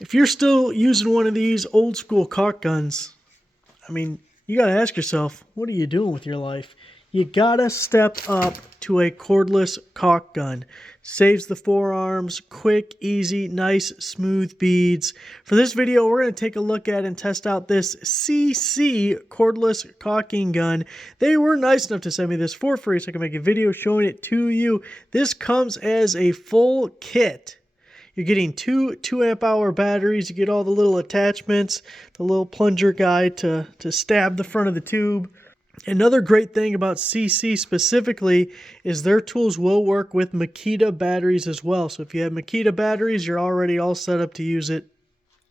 If you're still using one of these old school caulk guns, I mean, you gotta ask yourself, what are you doing with your life? You gotta step up to a cordless caulk gun. Saves the forearms, quick, easy, nice, smooth beads. For this video, we're gonna take a look at and test out this CC cordless caulking gun. They were nice enough to send me this for free so I can make a video showing it to you. This comes as a full kit. You're getting two 2-amp-hour batteries. You get all the little attachments, the little plunger guide to stab the front of the tube. Another great thing about CC specifically is their tools will work with Makita batteries as well. So if you have Makita batteries, you're already all set up to use it.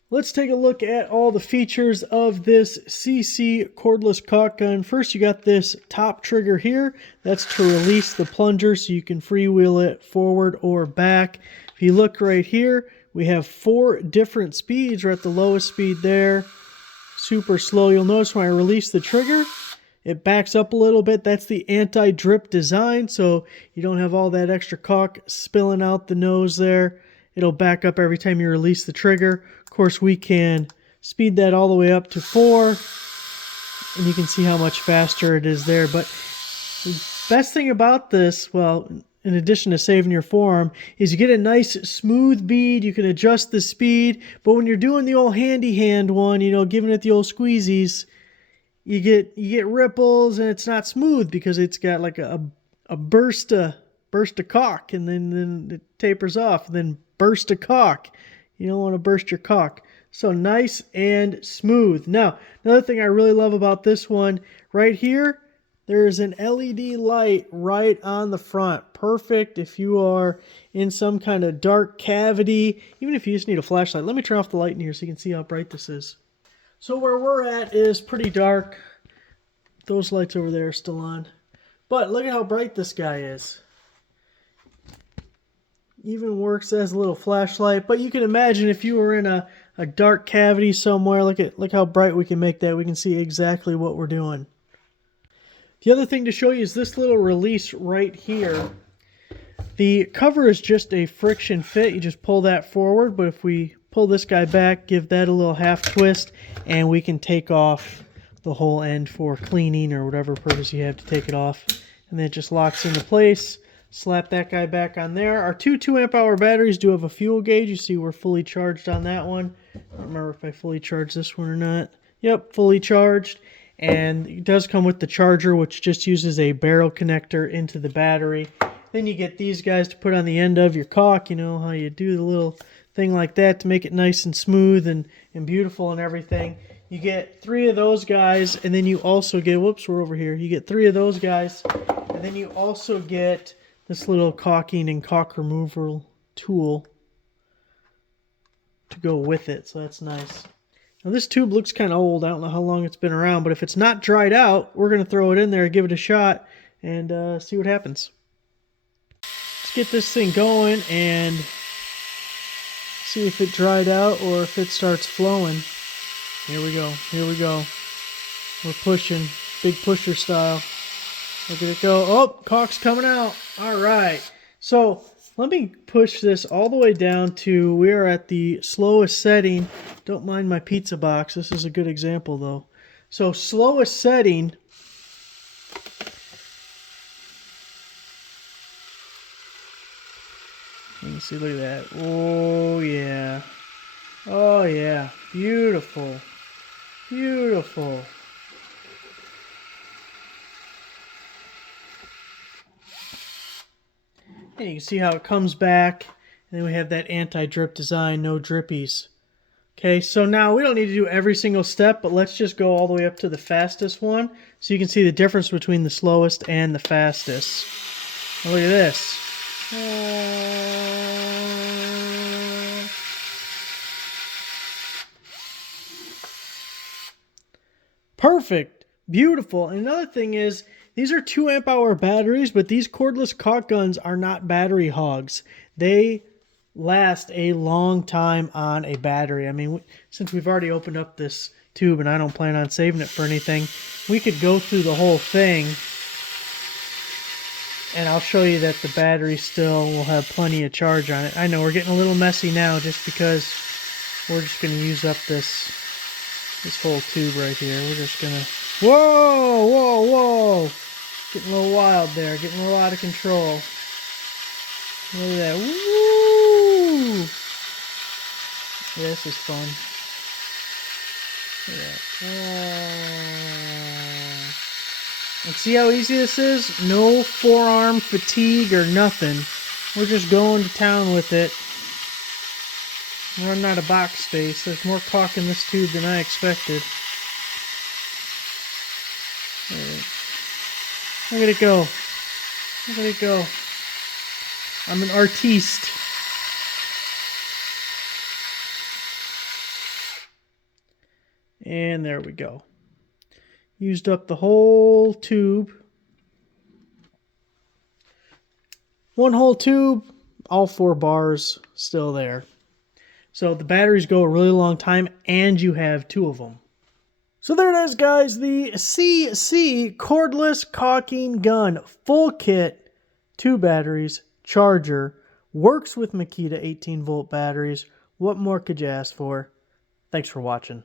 Let's take a look at all the features of this CC cordless caulk gun. First, you got this top trigger here. That's to release the plunger so you can freewheel it forward or back. If you look right here, we have 4 different speeds. We're at the lowest speed there. Super slow. You'll notice when I release the trigger, it backs up a little bit. That's the anti-drip design, so you don't have all that extra caulk spilling out the nose there. It'll back up every time you release the trigger. Of course, we can speed that all the way up to 4, and you can see how much faster it is there. But the best thing about this, well, in addition to saving your forearm, is you get a nice smooth bead. You can adjust the speed, but when you're doing the old handy hand one, you know, giving it the old squeezies, you get ripples, and it's not smooth because it's got like a burst of caulk, and then it tapers off, and then burst of caulk. You don't want to burst your caulk. So nice and smooth. Now, another thing I really love about this one, right here, there's an LED light right on the front. Perfect if you are in some kind of dark cavity, even if you just need a flashlight. Let me turn off the light in here so you can see how bright this is. So where we're at is pretty dark. Those lights over there are still on. But look at how bright this guy is. Even works as a little flashlight. But you can imagine if you were in a dark cavity somewhere, look how bright we can make that. We can see exactly what we're doing. The other thing to show you is this little release right here. The cover is just a friction fit. You just pull that forward, but if we pull this guy back, give that a little half twist, and we can take off the whole end for cleaning or whatever purpose you have to take it off. And then it just locks into place. Slap that guy back on there. Our 2-amp-hour batteries do have a fuel gauge. You see we're fully charged on that one. I don't remember if I fully charged this one or not. Yep, fully charged. And it does come with the charger, which just uses a barrel connector into the battery. Then you get these guys to put on the end of your caulk. You know how you do the little thing like that to make it nice and smooth and beautiful and everything. You get 3 of those guys, and then you also get, whoops, we're over here. You get 3 of those guys, and then you also get this little caulking and caulk removal tool to go with it, so that's nice. Now this tube looks kind of old. I don't know how long it's been around, but if it's not dried out, we're going to throw it in there, give it a shot, and see what happens. Let's get this thing going and see if it dried out or if it starts flowing. Here we go. Here we go. We're pushing. Big pusher style. Look at it go. Oh, caulk's coming out. All right. So let me push this all the way down to, we are at the slowest setting. Don't mind my pizza box. This is a good example though. So slowest setting. You can see, look at that. Oh yeah. Oh yeah. Beautiful. Beautiful. And you can see how it comes back. And then we have that anti-drip design, no drippies. Okay, so now we don't need to do every single step, but let's just go all the way up to the fastest one so you can see the difference between the slowest and the fastest. Now look at this. Perfect. Beautiful. And another thing is, these are 2-amp-hour batteries, but these cordless caulk guns are not battery hogs. They last a long time on a battery. I mean, since we've already opened up this tube and I don't plan on saving it for anything, we could go through the whole thing and I'll show you that the battery still will have plenty of charge on it. I know we're getting a little messy now just because we're just going to use up this whole tube right here. We're just going to... Whoa, whoa, whoa! Getting a little wild there. Getting a little out of control. Look at that. Woo! Yeah, this is fun. Look at that. And see how easy this is? No forearm fatigue or nothing. We're just going to town with it. I'm running out of box space. There's more caulk in this tube than I expected. Look at it go. Look at it go. I'm an artiste. And there we go. Used up the whole tube. One whole tube, all 4 bars still there. So the batteries go a really long time, and you have 2 of them. So there it is, guys. The CC cordless caulking gun. Full kit, 2 batteries, charger, works with Makita 18-volt batteries. What more could you ask for? Thanks for watching.